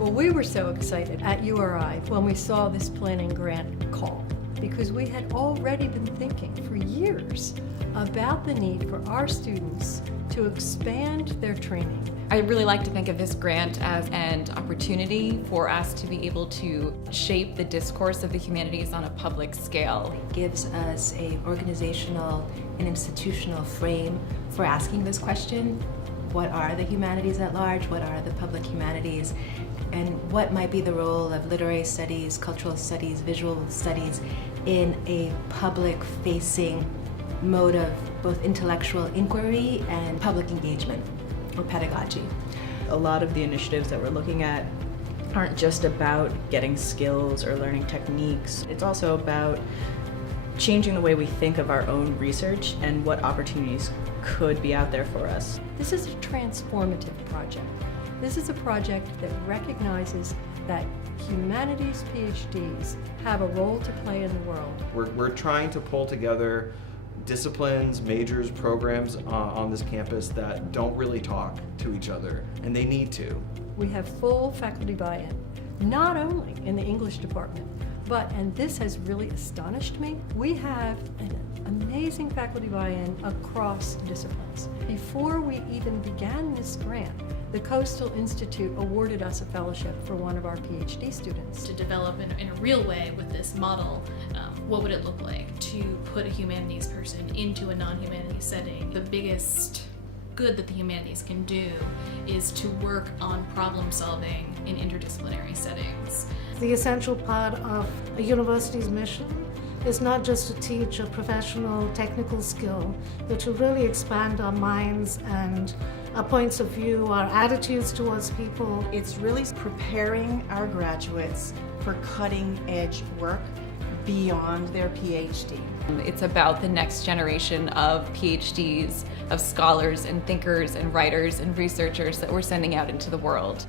Well, we were so excited at URI when we saw this planning grant call, because we had already been thinking for years about the need for our students to expand their training. I really like to think of this grant as an opportunity for us to be able to shape the discourse of the humanities on a public scale. It gives us an organizational and institutional frame for asking this question. What are the humanities at large? What are the public humanities? And what might be the role of literary studies, cultural studies, visual studies in a public-facing mode of both intellectual inquiry and public engagement or pedagogy? A lot of the initiatives that we're looking at aren't just about getting skills or learning techniques. It's also about changing the way we think of our own research and what opportunities could be out there for us. This is a transformative project. This is a project that recognizes that humanities PhDs have a role to play in the world. We're trying to pull together disciplines, majors, programs on this campus that don't really talk to each other, and they need to. We have full faculty buy-in, not only in the English department, but, and this has really astonished me, we have an amazing faculty buy-in across disciplines. Before we even began this grant, the Coastal Institute awarded us a fellowship for one of our PhD students. To develop in a real way with this model, what would it look like to put a humanities person into a non-humanities setting? The biggest good that the humanities can do is to work on problem solving in interdisciplinary settings. The essential part of a university's mission is not just to teach a professional technical skill, but to really expand our minds and our points of view, our attitudes towards people. It's really preparing our graduates for cutting-edge work beyond their PhD. It's about the next generation of PhDs, of scholars and thinkers and writers and researchers that we're sending out into the world.